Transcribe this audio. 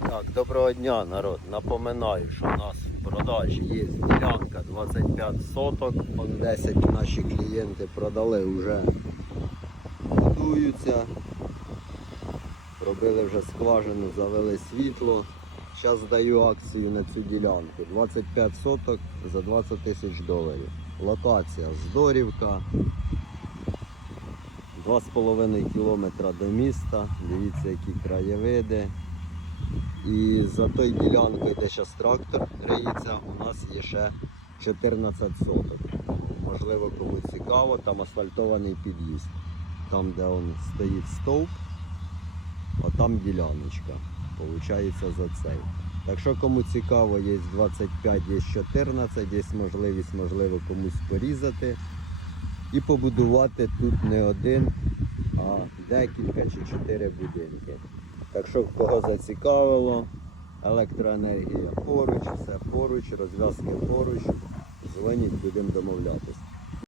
Так, доброго дня, народ. Напоминаю, що у нас в продажі є ділянка 25 соток. Вон 10 наші клієнти продали вже будуються. Робили вже скважину, завели світло. Зараз даю акцію на цю ділянку. 25 соток за 20 тисяч доларів. Локація Здорівка. 2,5 кілометра до міста. Дивіться, які краєвиди. І за той ділянкою, де зараз трактор риється, у нас є ще 14 соток. Можливо, кому цікаво, там асфальтований під'їзд. Там, де он стоїть стовп, а там діляночка. Получається за цей. Так що кому цікаво, є 25, є 14, є можливість, можливо, комусь порізати і побудувати тут не один, а декілька чи чотири будинки. Так що кого зацікавило, електроенергія поруч, все поруч, розв'язки поруч, дзвоніть, будемо домовлятися.